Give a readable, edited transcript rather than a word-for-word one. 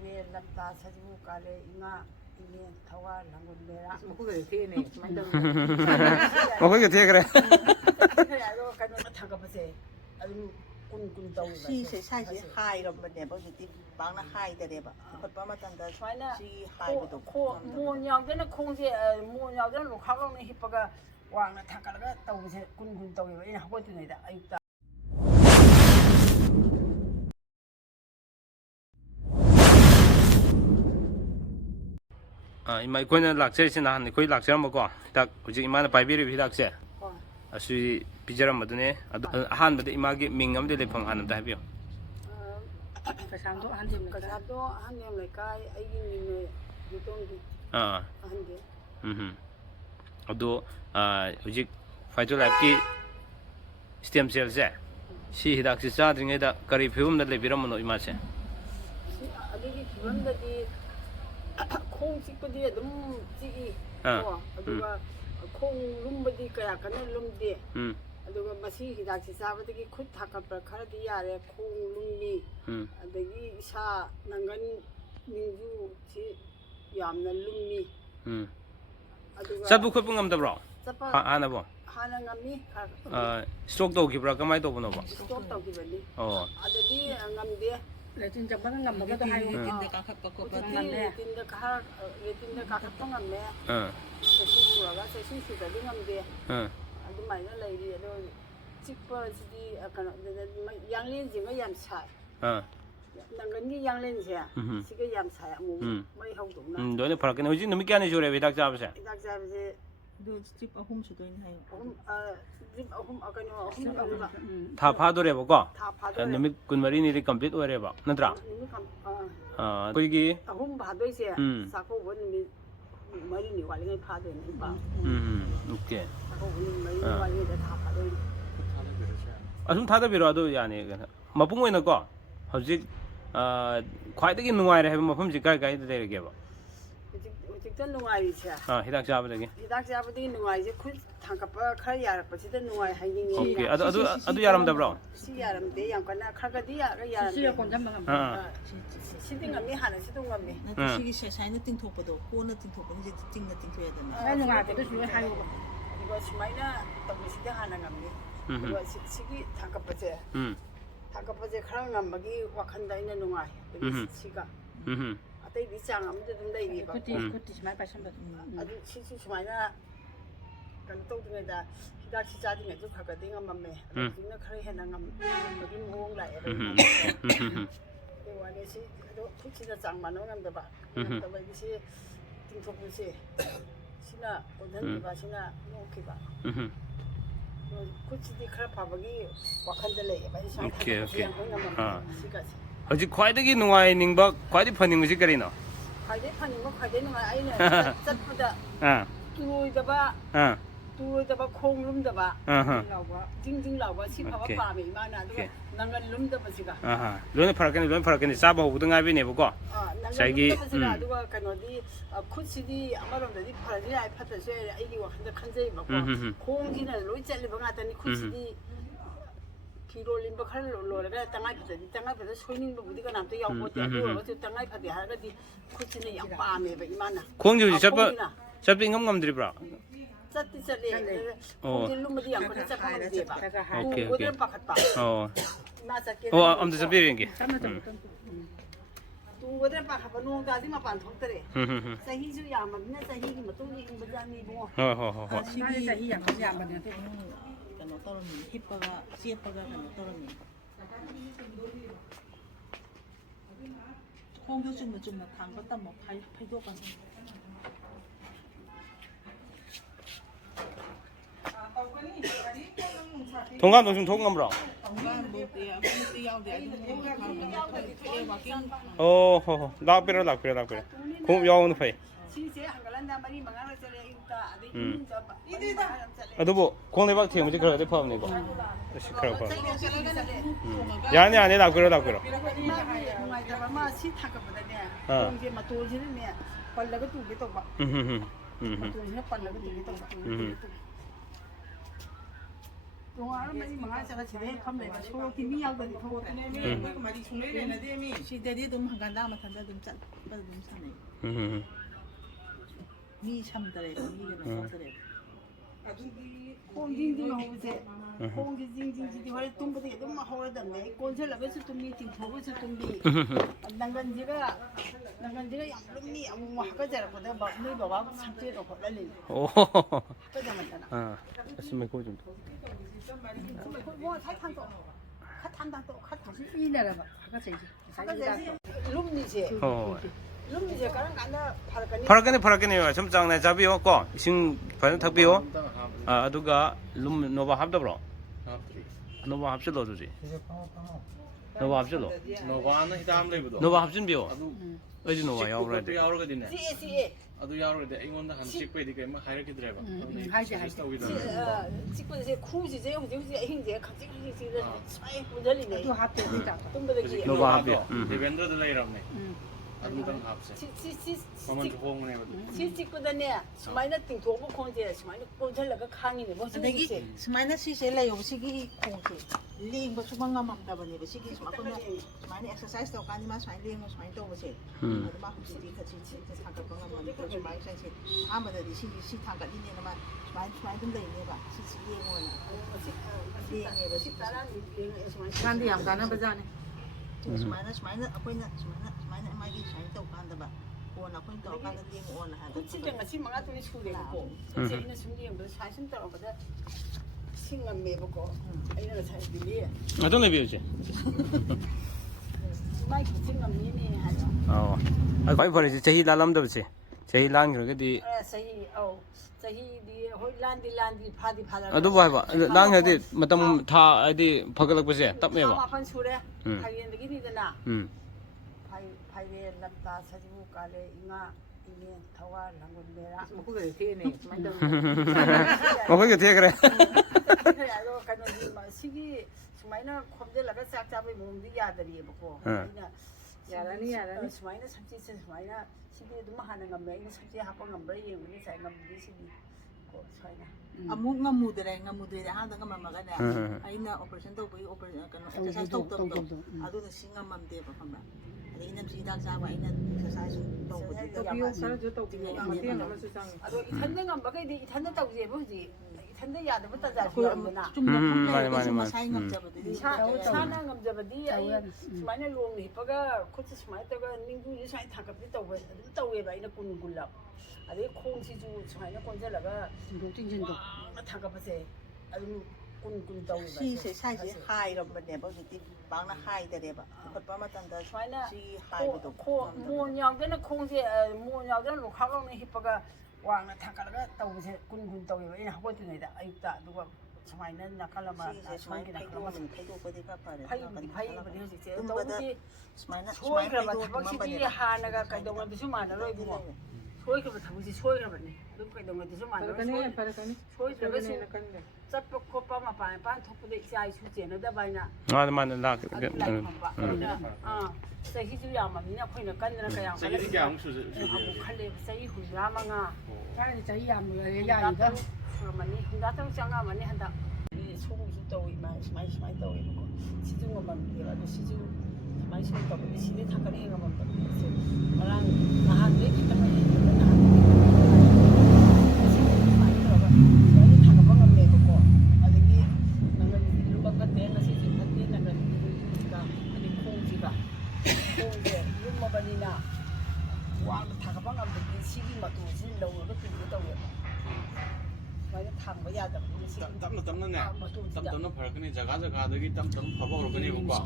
ꯐꯩꯔꯦ ꯂꯝꯇꯥ ꯁꯖꯤꯕꯨ ꯀꯥꯂꯦ ꯏꯉꯥ ꯏꯉꯦꯟ ꯊꯋꯥ ꯂꯥꯡꯒꯣꯜ ꯃꯦꯔꯥ ꯃꯈꯣꯏꯒ ꯊꯦꯛꯅꯦ ꯁꯨꯃꯥꯏꯅ ꯃꯈꯣꯏꯒ ꯊꯦꯛꯈ꯭ꯔꯦ ꯑꯗꯣ ꯀꯩꯅꯣ ꯊꯥꯡꯒꯠꯄꯁꯦ ꯑꯗꯨꯝ ꯀꯨꯟ ꯇꯧꯕ ꯁꯤꯁꯦ ꯁꯥꯏꯁꯦ ꯍꯥꯏꯔꯕꯅꯦꯕ ꯍꯧꯖꯤꯛꯇꯤ ꯄꯥꯛꯅ ꯍꯥꯏꯗꯔꯦꯕ ꯈꯣꯠꯄ ꯃꯇꯝꯗ ꯁꯨꯃꯥꯏꯅ ꯁꯤꯒꯤ ꯍꯥꯏꯕꯗꯣ ꯃꯣꯟ ꯌꯥꯎꯗꯅ ꯈꯣꯡꯁꯦ ꯃꯣꯟ ꯌꯥꯎꯗꯅ ꯂꯣꯛꯈꯥꯛ ꯂꯥꯎꯅ ꯍꯤꯞꯄꯒ ꯋꯥꯡꯅ ꯊꯥꯡꯒꯠꯂꯒ ꯇꯧꯕꯁꯦ ꯀꯨꯟ ꯇꯧꯋꯦꯕ ꯑꯩꯅ ꯍꯧꯒꯠꯇ꯭ꯔꯤꯉꯩꯗ ꯑꯌꯨꯛꯇ ꯏꯃꯥ ꯑꯩꯈꯣꯏꯅ ꯂꯥꯛꯆꯔꯤꯁꯦ ꯅꯍꯥꯟ ꯑꯩꯈꯣꯏ ꯂꯥꯛꯆꯔꯝꯕꯀꯣ ꯍꯤꯗꯥꯛ ꯍꯧꯖꯤꯛ ꯏꯃꯥꯅ ꯄꯥꯏꯕꯤꯔꯤꯕ ꯍꯤꯗꯥꯛꯁꯦ ꯑꯁꯤ ꯄꯤꯖꯔꯝꯕꯗꯨꯅꯦ ꯑꯗꯣ ꯑꯍꯥꯟꯕꯗ ꯏꯃꯥꯒꯤ ꯃꯤꯡ ꯑꯃꯗꯤ ꯂꯩꯐꯝ ꯍꯥꯟꯅ ꯑꯝꯇ ꯍꯥꯏꯕꯤꯌꯨ ꯀꯩꯁꯥꯝꯊꯣꯡ ꯑꯍꯟꯖꯦꯝ ꯂꯩꯀꯥꯏ ꯑꯩꯒꯤ ꯃꯤꯡꯅ ꯌꯨꯇꯣꯡꯒꯤ ꯑꯍꯟꯖꯦ ꯑꯗꯣ ꯍꯧꯖꯤꯛ ꯐꯥꯏꯇꯣꯂꯥꯏꯐꯀꯤ ꯁ꯭ꯇꯦꯝ ꯁꯦꯜꯁꯦ ꯁꯤ ꯍꯤꯗꯥꯛꯁꯤ ꯆꯥꯗ꯭ꯔꯤꯉꯩꯗ ꯀꯔꯤ ꯐꯤꯕꯝꯗ ꯂꯩꯕꯤꯔꯝꯕꯅꯣ ꯏꯃꯥꯁꯦ ꯑꯗꯨꯒꯤ ꯐꯤꯕꯝꯗꯗꯤ ꯈꯣꯡ ꯆꯤꯛꯄꯗꯤ ꯑꯗꯨꯝ ꯆꯤꯛꯏ ꯀꯣ ꯑꯗꯨꯒ ꯈꯣꯡ ꯂꯨꯝꯕꯗꯤ ꯀꯌꯥ ꯀꯟꯅ ꯂꯨꯝꯗꯦ ꯑꯗꯨꯒ ꯃꯁꯤ ꯍꯤꯗꯥꯛꯁꯤ ꯆꯥꯕꯗꯒꯤ ꯈꯨꯠ ꯊꯥꯡꯒꯠꯄ ꯈꯔꯗꯤ ꯌꯥꯔꯦ ꯈꯣꯡ ꯂꯨꯝꯃꯤ ꯑꯗꯒꯤ ꯏꯁꯥ ꯅꯪꯒꯟ ꯅꯤꯡꯖꯨꯁꯤ ꯌꯥꯝꯅ ꯂꯨꯝꯃꯤ ꯑꯗꯨꯒ ꯆꯠꯄ ꯈꯣꯠꯄ ꯉꯝꯗꯕ꯭ꯔꯣ ꯆꯠꯄ ꯍꯥꯟꯅꯕꯣ ꯍꯥꯟꯅ ꯉꯝꯃꯤ ꯁ꯭ꯇ꯭ꯔꯣꯛ ꯇꯧꯈꯤꯕ꯭ꯔꯥ ꯀꯃꯥꯏꯅ ꯇꯧꯕꯅꯣꯕ ꯁ꯭ꯇꯣꯞ ꯇꯧꯈꯤꯕꯅꯤ ꯑꯣ ꯑꯗꯨꯗꯤ ꯉꯝꯗꯦ ꯂꯦꯇꯤꯟ ꯆꯠꯄꯒ ꯉꯝꯃꯒꯗꯣ ꯍꯥꯏꯌꯨ ꯔꯦꯇꯤꯟꯗ ꯀꯥꯈꯠꯄ ꯈꯣꯠꯄ ꯔꯦꯇꯤꯟꯗ ꯀꯥꯈꯠꯄ ꯉꯝꯃꯦ ꯆꯩꯁꯨ ꯁꯨꯔꯒ ꯆꯩꯁꯨ ꯁꯨꯗ꯭ꯔꯗꯤ ꯉꯝꯗꯦ ꯑꯗꯨꯃꯥꯏꯅ ꯂꯩꯔꯤ ꯑꯗꯣ ꯆꯤꯛꯄꯁꯤꯗꯤ ꯀꯩꯅꯣ ꯌꯥꯡꯂꯦꯟꯁꯤꯒ ꯌꯥꯝ ꯁꯥꯏ ꯅꯪꯒꯟꯒꯤ ꯌꯥꯡꯂꯦꯟꯁꯦ ꯁꯤꯒ ꯌꯥꯝ ꯁꯥꯏ ꯑꯃꯨꯛ ꯃꯩ ꯍꯧꯗꯧꯅ ꯂꯣꯏꯅ ꯐꯔꯛꯀꯅꯤ ꯍꯧꯖꯤꯛ ꯅꯨꯃꯤꯠ ꯀꯌꯥꯅꯤ ꯁꯨꯔꯦꯕ ꯍꯤꯗꯥꯛ ꯆꯥꯕꯁꯦ ꯍꯤꯗꯥꯛ ꯆꯥꯕꯁꯦ ꯑꯗꯨ ꯁ꯭ꯇꯤꯞ 3 ꯁꯨꯗꯣꯏꯅꯤ ꯍꯥꯏꯌꯣ ꯑꯍꯨꯝ ꯊꯥ ꯐꯥꯗꯣꯔꯦꯕꯀꯣ ꯊꯥ ꯐꯥꯗꯣꯔꯦ ꯅꯨꯃꯤꯠ 12ꯅꯤꯗꯤ ꯀꯝꯄ꯭ꯂꯤꯠ ꯑꯣꯏꯔꯦꯕ ꯅꯠꯇ꯭ꯔꯥ ꯑꯩꯈꯣꯏꯒꯤ ꯑꯍꯨꯝ ꯐꯥꯗꯣꯏꯁꯦ ꯆꯥꯛꯀꯧꯕ ꯅꯨꯃꯤꯠ 4ꯅꯤ ꯋꯥꯠꯂꯤꯉꯩ ꯐꯥꯗꯣꯏꯅꯤ ꯑꯣꯀꯦ ꯆꯥꯛꯀꯧꯕ ꯅꯨꯃꯤꯠ 4ꯅꯤ ꯋꯥꯠꯂꯤꯉꯩꯗ ꯊꯥ ꯐꯥꯗꯣꯏꯅꯤ ꯑꯁꯨꯝ ꯊꯥꯗꯕꯤꯔꯣ ꯑꯗꯨ ꯌꯥꯅꯤ ꯃꯄꯨꯡ ꯑꯣꯏꯅꯀꯣ ꯍꯧꯖꯤꯛ ꯈ꯭ꯋꯥꯏꯗꯒꯤ ꯅꯨꯡꯉꯥꯏꯔꯦ ꯍꯥꯏꯕ ꯃꯐꯝꯁꯤ ꯀꯥꯏꯗ ꯂꯩꯔꯒꯦꯕ ꯍꯧꯖꯤꯛꯇ ꯅꯨꯡꯉꯥꯏꯔꯤꯁꯦ ꯍꯤꯗꯥꯛ ꯆꯥꯕꯗꯒꯤ ꯍꯤꯗꯥꯛ ꯆꯥꯕꯗꯒꯤ ꯅꯨꯡꯉꯥꯏꯔꯤꯁꯦ ꯈꯨꯠ ꯊꯥꯡꯒꯠꯄ ꯈꯔ ꯌꯥꯔꯛꯄꯁꯤꯗ ꯅꯨꯡꯉꯥꯏ ꯍꯥꯏꯅꯤꯡꯉꯦ ꯑꯣꯀꯦ ꯑꯗꯨ ꯌꯥꯔꯝꯗꯕ꯭ꯔꯣ ꯁꯤ ꯌꯥꯔꯝꯗꯦ ꯌꯥꯝ ꯀꯟꯅ ꯈꯔꯒꯗꯤ ꯌꯥꯔꯝꯗꯦ ꯁꯤꯗꯤ ꯉꯝꯃꯤ ꯍꯥꯟꯅ ꯁꯤꯗ ꯉꯝꯃꯤ ꯅꯠꯇꯦ ꯁꯤꯒꯤ ꯁꯥꯏꯅ ꯇꯤꯡꯊꯣꯛꯄꯗꯣ ꯀꯣꯟꯅ ꯇꯤꯡꯊꯣꯛꯄ ꯍꯧꯖꯤꯛꯇꯤ ꯇꯤꯡꯊꯣꯛꯑꯦꯗꯅ ꯅꯨꯡꯉꯥꯏꯇꯦꯗꯁꯨ ꯂꯣꯏ ꯍꯥꯏꯌꯨꯕ ꯑꯗꯨꯒ ꯁꯨꯃꯥꯏꯅ ꯇꯧꯕꯁꯤꯗ ꯍꯥꯟꯅ ꯉꯝꯃꯤ ꯑꯗꯨꯒ ꯁꯤꯒꯤ ꯊꯥꯡꯒꯠꯄꯁꯦ ꯊꯥꯡꯒꯠꯄꯁꯦ ꯈꯔ ꯉꯝꯕꯒꯤ ꯋꯥꯈꯟꯗ ꯑꯩꯅ ꯅꯨꯡꯉꯥꯏ ꯑꯗꯒꯤ ꯁꯤꯒ ꯑꯇꯩꯗꯤ ꯆꯥꯡ ꯑꯃꯗ ꯑꯗꯨꯝ ꯂꯩꯔꯤꯕ ꯈꯨꯠꯇꯤ ꯁꯨꯃꯥꯏꯅ ꯄꯥꯏꯁꯟꯕꯗꯣ ꯑꯗꯨ ꯁꯤꯁꯨ ꯁꯨꯃꯥꯏꯅ ꯀꯩꯅꯣ ꯇꯧꯗ꯭ꯔꯤꯉꯩꯗ ꯍꯤꯗꯥꯛꯁꯤ ꯆꯥꯗ꯭ꯔꯤꯉꯩꯗꯁꯨ ꯈꯔꯗꯤ ꯉꯝꯃꯝꯃꯦ ꯑꯗꯣ ꯍꯧꯖꯤꯛꯅ ꯈꯔ ꯍꯦꯟꯅ ꯉꯝꯕꯒꯤ ꯃꯑꯣꯡ ꯂꯥꯛꯑꯦꯕ ꯑꯗꯨ ꯋꯥꯅꯤ ꯁꯤ ꯑꯗꯣ ꯈꯨꯠꯁꯤꯗ ꯆꯥꯡ ꯃꯥꯟꯅꯕ ꯉꯝꯗꯕ ꯉꯝꯗꯕꯒꯤ ꯁꯤ ꯇꯤꯡꯊꯣꯛꯄꯁꯦ ꯁꯤꯅ ꯀꯣꯟꯁꯤꯟꯈꯤꯕ ꯁꯤꯅ ꯅꯣꯛꯈꯤꯕ ꯈꯨꯠꯁꯤꯗꯤ ꯈꯔ ꯐꯕꯒꯤ ꯋꯥꯈꯜꯗ ꯂꯩꯌꯦꯕ ꯑꯩ ꯁꯨꯃꯥꯏꯅ ꯊꯥꯡꯒꯠꯄꯁꯤ ꯌꯥꯝ ꯀꯟꯅ ꯉꯝꯃꯝꯃꯦ ꯁꯤꯒꯁꯦ ꯍꯧꯖꯤꯛ ꯈ꯭ꯋꯥꯏꯗꯒꯤ ꯅꯨꯡꯉꯥꯏꯅꯤꯡꯕ ꯈ꯭ꯋꯥꯏꯗꯒꯤ ꯐꯅꯤꯡꯕꯁꯤ ꯀꯔꯤꯅꯣ ꯈ꯭ꯋꯥꯏꯗꯒꯤ ꯐꯅꯤꯡꯕ ꯈ꯭ꯋꯥꯏꯗꯒꯤ ꯅꯨꯡꯉꯥꯏ ꯑꯩꯅ ꯆꯠꯄꯗ ꯇꯨꯔꯣꯏꯗꯕ ꯈꯣꯡ ꯂꯨꯝꯗꯕ ꯖꯤꯡ ꯂꯥꯎꯕ ꯁꯤ ꯐꯕ ꯄꯥꯝꯃꯦ ꯏꯃꯥꯅ ꯑꯗꯨꯒ ꯅꯪꯒꯟ ꯂꯨꯝꯗꯕꯁꯤꯒ ꯂꯣꯏꯅ ꯐꯔꯛꯀꯅꯤ ꯆꯥꯕ ꯍꯧꯕꯗ ꯉꯥꯏꯕꯤꯅꯦꯕꯀꯣ ꯉꯁꯥꯏꯒꯤ ꯑꯗꯨꯒ ꯀꯩꯅꯣꯗꯤ ꯈꯨꯠꯁꯤꯗꯤ ꯑꯃꯔꯣꯝꯗꯗꯤ ꯐꯔꯁꯨ ꯌꯥꯏ ꯐꯠꯇ꯭ꯔꯁꯨ ꯌꯥꯏ ꯑꯩꯒꯤ ꯋꯥꯈꯜꯗ ꯈꯟꯖꯩꯕꯀꯣ ꯈꯣꯡꯁꯤꯅ ꯂꯣꯏ ꯆꯠꯂꯤꯕ ꯉꯥꯛꯇꯅꯤ ꯈꯨꯠꯁꯤꯗꯤ ꯐꯤꯔꯣꯜ ꯂꯤꯡꯕ ꯈꯔ ꯂꯣꯏꯔꯒ ꯇꯉꯥꯏ ꯐꯗ꯭ꯔꯗꯤ ꯁꯣꯏꯅꯤꯡꯕꯕꯨꯗꯤ ꯀꯅꯥꯝꯇ ꯌꯥꯎꯄꯣꯠꯇꯦ ꯑꯗꯨ ꯑꯣꯏꯔꯒꯁꯨ ꯇꯉꯥꯏ ꯐꯗꯦ ꯍꯥꯏꯔꯒꯗꯤ ꯈꯨꯠꯁꯤꯅ ꯌꯥꯝ ꯄꯥꯝꯃꯦꯕ ꯏꯃꯥꯅ ꯈꯣꯡꯁꯦ ꯍꯧꯖꯤꯛ ꯆꯠꯄ ꯏꯉꯝ ꯉꯝꯗ꯭ꯔꯤꯕ꯭ꯔꯣ ꯆꯠꯂꯦ ꯈꯣꯡꯁꯦ ꯂꯨꯝꯕꯗꯤ ꯌꯥꯝ ꯀꯟꯅ ꯆꯠꯄ ꯉꯝꯗꯦꯕ ꯇꯨꯒꯗ꯭ꯔꯥ ꯄꯥꯈꯠꯄ ꯏꯃꯥ ꯆꯠꯀꯦ ꯑꯝꯇ ꯆꯠꯄꯤꯔꯦꯡꯒꯦ ꯇꯨꯒꯗ꯭ꯔꯥ ꯄꯥꯈꯠꯄ ꯅꯣꯡ ꯇꯥꯗꯤ ꯃꯄꯥꯟ ꯊꯣꯛꯇꯔꯦ ꯆꯍꯤꯁꯨ ꯌꯥꯝꯃꯕꯅꯤꯅ ꯆꯍꯤꯒꯤ ꯃꯇꯨꯡ ꯏꯟꯕꯖꯥꯠꯅꯤ ꯏꯕꯨꯡꯉꯣ ꯍꯣꯏ ꯁꯤꯒꯤ ꯆꯍꯤ ꯌꯥꯝ ꯌꯥꯝꯕꯅꯦ ꯀꯩꯅꯣ ꯇꯧꯔꯝꯃꯤ ꯍꯤꯞꯄꯒ ꯆꯦꯞꯄꯒ ꯀꯩꯅꯣ ꯇꯧꯔꯝꯃꯤ ꯈꯣꯡꯁꯨ ꯆꯨꯝꯅ ꯊꯥꯡꯕ ꯇꯝꯃꯣ ꯐꯩꯗꯣꯛꯀꯅꯤ ꯊꯣꯡꯒꯥꯟꯗꯣ ꯁꯨꯝ ꯊꯣꯛ ꯉꯝꯕ꯭ꯔꯣ ꯍꯣ ꯂꯥꯛꯄꯤꯔꯣ ꯈꯣꯡꯎꯞ ꯌꯥꯎꯕꯅ ꯐꯩ ꯁꯤꯁꯦ ꯍꯪꯒꯠꯍꯟꯗ 4-5 ꯆꯠꯂꯦ ꯑꯌꯨꯛꯇ ꯑꯗꯩ ꯆꯠꯄ ꯑꯗꯨꯕꯨ ꯈꯣꯡ ꯂꯩꯕꯥꯛ ꯊꯦꯡꯕꯁꯤ ꯈꯔꯗꯤ ꯐꯕꯅꯤꯀꯣ ꯁꯤ ꯈꯔ ꯐꯕ ꯌꯥꯅꯤ ꯂꯥꯛꯄꯤꯔꯣ ꯅꯨꯡꯉꯥꯏꯇꯕ ꯑꯃ ꯁꯤ ꯊꯥꯡꯒꯠꯄꯗꯅꯦ ꯈꯣꯡꯁꯦ ꯃꯇꯣꯟꯁꯤꯅꯅꯦ ꯄꯜꯂꯒ ꯇꯨꯒꯦ ꯇꯧꯕ ꯃꯇꯣꯟꯁꯤꯅ ꯄꯜꯂꯒ ꯇꯨꯒꯦ ꯇꯧꯕ 동아는 많이 망하자가 지내 컴레가 소록이 미약들이 도고네. 그 말이 중래래는데 미 시대리 좀 한간다 마탄다 좀 짠. 빠도 좀 사네. 미 참더래. 미는 참더래. 콩징징 하고세. 콩징징징지 허리 tum부들이 너무 하거든요. 꼰셀라면서 tum이 팅포고서 tum이. 난간지가 양lum이 아무 하가 잘거든. 막 너희 봐봐 삼태도 걸리네. 오. 그잖아. 아. 스메 고 좀. 뭐 사탕도 카탄당도 카탄. 이 나라가 하가 제지. 하가 잘지. 룸니지. 어. 룸니지 가는 간다 파라케네 파라케네 좀 장내 잡이요. 거. 신 반은 탁비요. 아, 아두가 룸 노바 합더브로. 노바 합실로 주지. 노바 합실로. 노바는 히담 레이브도. 노바 합진비요. 어디 노바 야오라데. 야오르거든요. CA. 아두 야오르데 이건데 한 식배디 그 하이렇게 드라이버. 하이지. 찍고 이제 쿠지제 혹시 행제 각지 행제를 차에 보절리네. 또 합대 되자. 똥들이 노바 합이요. 데벤더드 레이라네. 아두당 합세. 어먼 호응네. 찍고다네. 수마이나 띵도고 콘제 수마이나 콘절라가 강이네. 뭐 근데 스마이나 시셀라 요시기 콩키 링거 수방가 맘다버니 시기 스마코나 스마이나 엑서사이즈 또 가니마 스마이나 링거 스마이나 또 보세 아마 혹시 같이 잠깐 보면 뭐 스마이나 사이즈 아마도 시 잠깐 있네만 스마이나 좀 되네봐 시시 링거나 링에버 식다란 간디 양 가나 보자네. 스마이나 아코이나 스마이나 마기 스마이나 또 간다봐 오나 코인 또 간다 링 오나 하다 ku치장 같이 망아도니 수레고 이제는 숨기면 사심 떨어거든. 신감 매보고 이런 잘 들리. 어떤 레비유지? 마이 신감 미미 하죠. 어. 아, 거의 버리지. 제히 날람더지. 제히 랑 그러게디. 사히 사히디 홀란디 파디 파다. 아두 봐 봐. 랑 해디 마tam 다 아이디 파글락버지. 답해 봐. 아pan 수레. 파이엔드기니잖아. 파이에 람다 사지부 깔레 잉아 이네 타와 랑군데라. 먹고 그래 되네. 거기 어떻게 그래? 그래도 가는 시기 수마이나 콤들라가 싹 잡을 몸도 야들이고. 야라니. 수마이나 삼치세 수마이나 시기도 뭐 하는 건데 이 삼치 합방 건데 이거 잘 건데 시기. 고 수마이나. 아무 ngamu드래 하다 nga마마가네 아이나 오퍼레이션 도보이 오퍼레이션 kan exercise tok 아두는 싱감맘데 바kam라 아니 남 시작 자고 아이나 exercise 도보이 비용 사라져 또 비용 아무튼 아무 세상. 아도 이탄데 건데 이탄데 따고지 뭐지? 이탄데 야도 잘 보이나. 좀 많이 사인감자버들이 사나 감자버디 수마이나 롱 히퍼가 코치 수마이다가 닝구이 사이 타갑이 떠we 봐 이나 군굴라. 아니 콩시주 수마이나 콘절라가 중독진진도. 타갑세. 아주 군 떠we 봐. 시세 사이즈 하이럽네 버지 방나 하이데레바 컷바 마탄다 수마이나 시 하이버도 모냐데나 콩제 모냐데나 로카롱네 히퍼가 왕나 타가라가 떠we 군군 떠we 봐 이나 하고 되နေတာ아육다 누가 수마이나 나칼라마 수마이나 나칼라마 페이도코디 파파레 파이버디 hojikse tumba다 떠우지 스마이나 소이그라바 타박시디 하나가 그동안도 많아로이고 소이그라바 타박시 소이그라바네 그 그동안도 많아로 파라카니. 소이그라바시 짭고 코파 마판 톡부데 이사이 수제는데 바이나 아, 맞네. 나. 사히주 야마미나 코이나 간나 그냥 세계기 암수 아무 칼레 사이 후야마가 가니 자이 아무 야이가. 그러면이 hundatang 장아만이 한다 이 소고기 떠오이 많이 떠오이 먹고 시중 것만 내가 시중 많이 심을 거 보니 시대 타까리 해가 먹다 그래서 나랑 나한 왜 기타 많이 많이 들어가 저희 타가 방금 내고 아니 나는 루바가 내가 시중 같은 나가 그러니까 아니 콩지가 콩제 rum마반이나 왕 타가 방금 내 시기 맛도 진로 그 뜻이 떠오요 많이 탕뭐 야다 땀나 땀나네. 땀 땀나 벌거니 자가 자가더기 땀 땀 퍼버거니 봐.